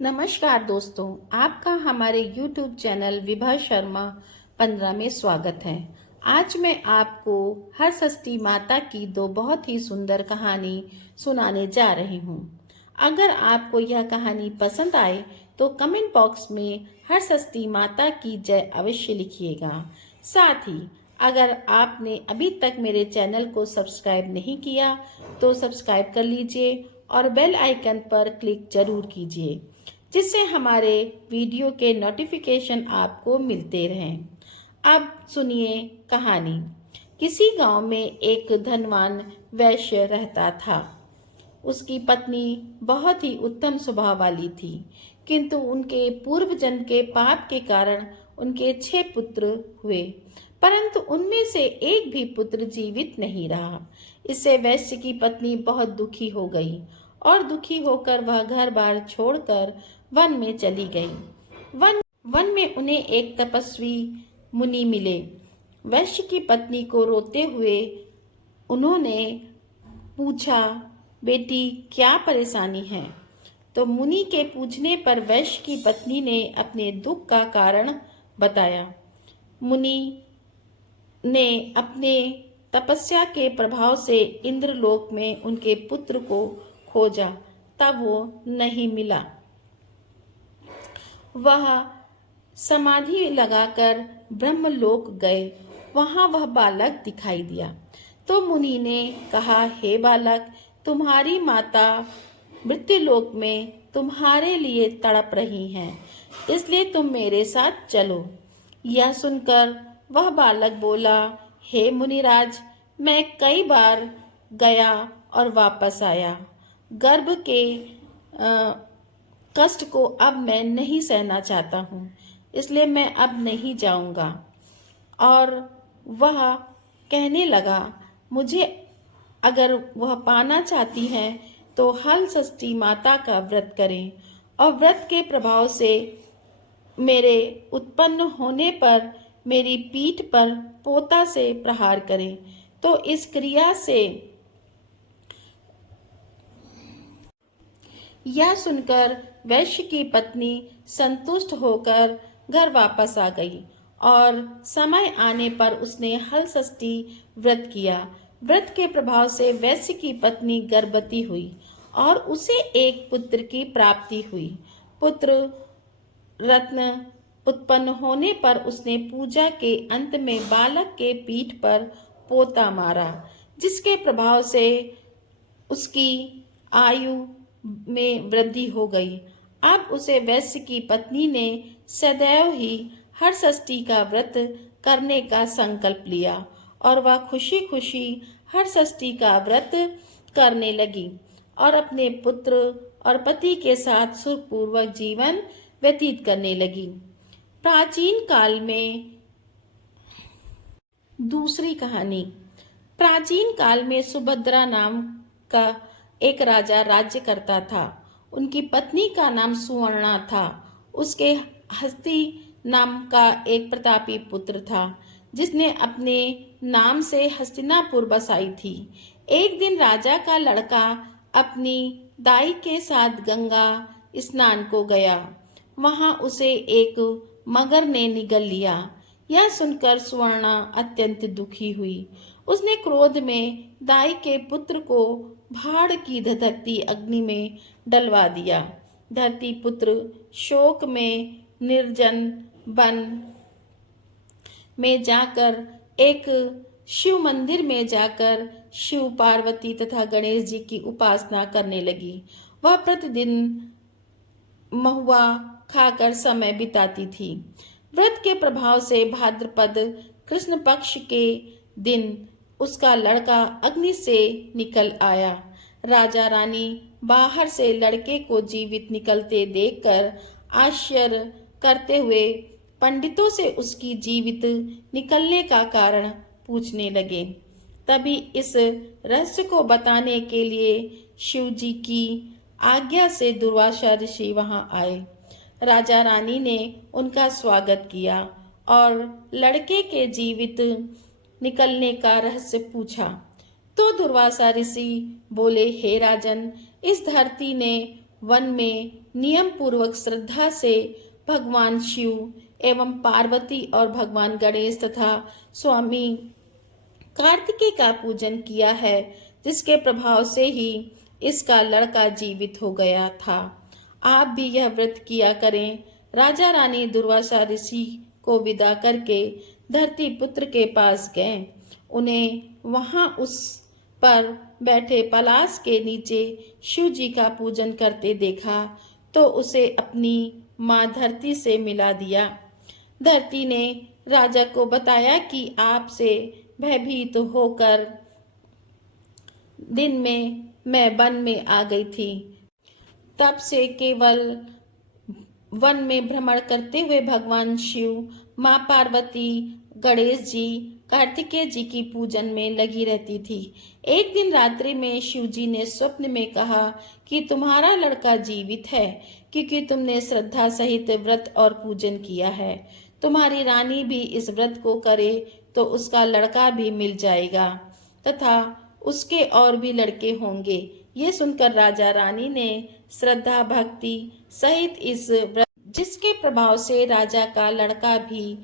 नमस्कार दोस्तों, आपका हमारे YouTube चैनल विभा शर्मा 15 में स्वागत है। आज मैं आपको हरषष्ठी माता की दो बहुत ही सुंदर कहानी सुनाने जा रही हूँ। अगर आपको यह कहानी पसंद आए तो कमेंट बॉक्स में हरषष्ठी माता की जय अवश्य लिखिएगा। साथ ही अगर आपने अभी तक मेरे चैनल को सब्सक्राइब नहीं किया तो सब्सक्राइब कर लीजिए और बेल आइकन पर क्लिक जरूर कीजिए, जिससे हमारे वीडियो के नोटिफिकेशन आपको मिलते रहें। अब सुनिए कहानी। किसी गांव में एक धनवान वैश्य रहता था। उसकी पत्नी बहुत ही उत्तम स्वभाव वाली थी, किंतु उनके पूर्व जन्म के पाप के कारण उनके 6 पुत्र हुए, परंतु उनमें से एक भी पुत्र जीवित नहीं रहा। इससे वैश्य की पत्नी बहुत दुखी हो गई और दुखी होकर वह घर बार छोड़कर वन में चली गई। वन में उन्हें एक तपस्वी मुनि मिले। वैश्य की पत्नी को रोते हुए उन्होंने पूछा, बेटी क्या परेशानी है? तो मुनि के पूछने पर वैश्य की पत्नी ने अपने दुख का कारण बताया। मुनि ने अपने तपस्या के प्रभाव से इंद्रलोक में उनके पुत्र को खोजा, तब वो नहीं मिला। वह समाधि लगाकर ब्रह्मलोक गए। वहां वह बालक दिखाई दिया। तो मुनि ने कहा, हे बालक, तुम्हारी माता मृत्युलोक में तुम्हारे लिए तड़प रही हैं, इसलिए तुम मेरे साथ चलो। यह सुनकर वह बालक बोला, हे मुनिराज, मैं कई बार गया और वापस आया। गर्भ के कष्ट को अब मैं नहीं सहना चाहता हूँ, इसलिए मैं अब नहीं जाऊंगा। और वह कहने लगा, मुझे अगर वह पाना चाहती हैं तो हरषष्ठी माता का व्रत करें और व्रत के प्रभाव से मेरे उत्पन्न होने पर मेरी पीठ पर पोता से प्रहार करें। तो इस क्रिया से यह सुनकर वैश्य की पत्नी संतुष्ट होकर घर वापस आ गई और समय आने पर उसने हरषष्ठी व्रत किया। व्रत के प्रभाव से वैश्य की पत्नी गर्भवती हुई और उसे एक पुत्र की प्राप्ति हुई। पुत्र रत्न उत्पन्न होने पर उसने पूजा के अंत में बालक के पीठ पर पोता मारा, जिसके प्रभाव से उसकी आयु में वृद्धि हो गई। अब उसे वैश्य की पत्नी ने सदैव ही हरषष्ठी का व्रत करने का संकल्प लिया और वह खुशी खुशी हरषष्ठी का व्रत करने लगी और अपने पुत्र और पति के साथ सुखपूर्वक जीवन व्यतीत करने लगी। प्राचीन काल में दूसरी कहानी। प्राचीन काल में सुभद्रा नाम का एक राजा राज्य करता था। उनकी पत्नी का नाम सुवर्णा था। उसके हस्ती नाम का एक प्रतापी पुत्र था, जिसने अपने नाम से हस्तिनापुर बसाई थी। एक दिन राजा का लड़का अपनी दाई के साथ गंगा स्नान को गया। वहां उसे एक मगर ने निगल लिया। यह सुनकर सुवर्णा अत्यंत दुखी हुई। उसने क्रोध में दाई के पुत्र को भाड़ की धधकती अग्नि में डलवा दिया। धरती पुत्र शोक में निर्जन वन में जाकर एक शिव मंदिर में जाकर शिव, पार्वती तथा गणेश जी की उपासना करने लगी। वह प्रतिदिन महुआ खाकर समय बिताती थी। व्रत के प्रभाव से भाद्रपद कृष्ण पक्ष के दिन उसका लड़का अग्नि से निकल आया। राजा रानी बाहर से लड़के को जीवित निकलते देखकर आश्चर्य करते हुए पंडितों से उसकी जीवित निकलने का कारण पूछने लगे। तभी इस रहस्य को बताने के लिए शिव जी की आज्ञा से दुर्वासा ऋषि वहां आए। राजा रानी ने उनका स्वागत किया और लड़के के जीवित निकलने का रहस्य पूछा। तो दुर्वासा ऋषि बोले, हे राजन, इस धरती ने वन में नियम पूर्वक श्रद्धा से भगवान शिव एवं पार्वती और भगवान गणेश तथा स्वामी कार्तिकेय का पूजन किया है, जिसके प्रभाव से ही इसका लड़का जीवित हो गया था। आप भी यह व्रत किया करें। राजा रानी दुर्वासा ऋषि को विदा करके धरती पुत्र के पास गए। उन्हें वहां उस पर बैठे पलाश के नीचे शिव जी का पूजन करते देखा तो उसे अपनी माँ धरती से मिला दिया। धरती ने राजा को बताया कि आपसे भयभीत होकर दिन में मैं वन में आ गई थी। तब से केवल वन में भ्रमण करते हुए भगवान शिव, माँ पार्वती, गणेश जी, कार्तिकेय जी की पूजन में लगी रहती थी। एक दिन रात्रि में शिव जी ने स्वप्न में कहा कि तुम्हारा लड़का जीवित है, क्योंकि तुमने श्रद्धा सहित व्रत और पूजन किया है। तुम्हारी रानी भी इस व्रत को करे तो उसका लड़का भी मिल जाएगा तथा उसके और भी लड़के होंगे। ये सुनकर राजा रानी ने श्रद्धा भक्ति सहित इस व्रत, जिसके प्रभाव से राजा का लड़का भी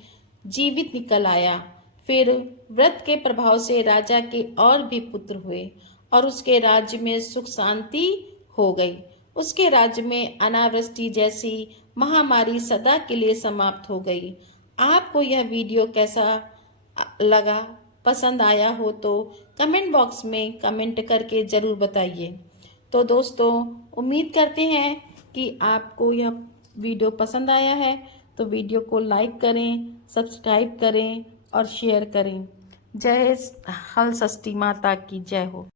जीवित निकल आया। फिर व्रत के प्रभाव से राजा के और भी पुत्र हुए और उसके राज्य में सुख शांति हो गई। उसके राज्य में अनावृष्टि जैसी महामारी सदा के लिए समाप्त हो गई। आपको यह वीडियो कैसा लगा, पसंद आया हो तो कमेंट बॉक्स में कमेंट करके ज़रूर बताइए। तो दोस्तों, उम्मीद करते हैं कि आपको यह वीडियो पसंद आया है, तो वीडियो को लाइक करें, सब्सक्राइब करें और शेयर करें। जय हल षष्ठी माता की जय हो।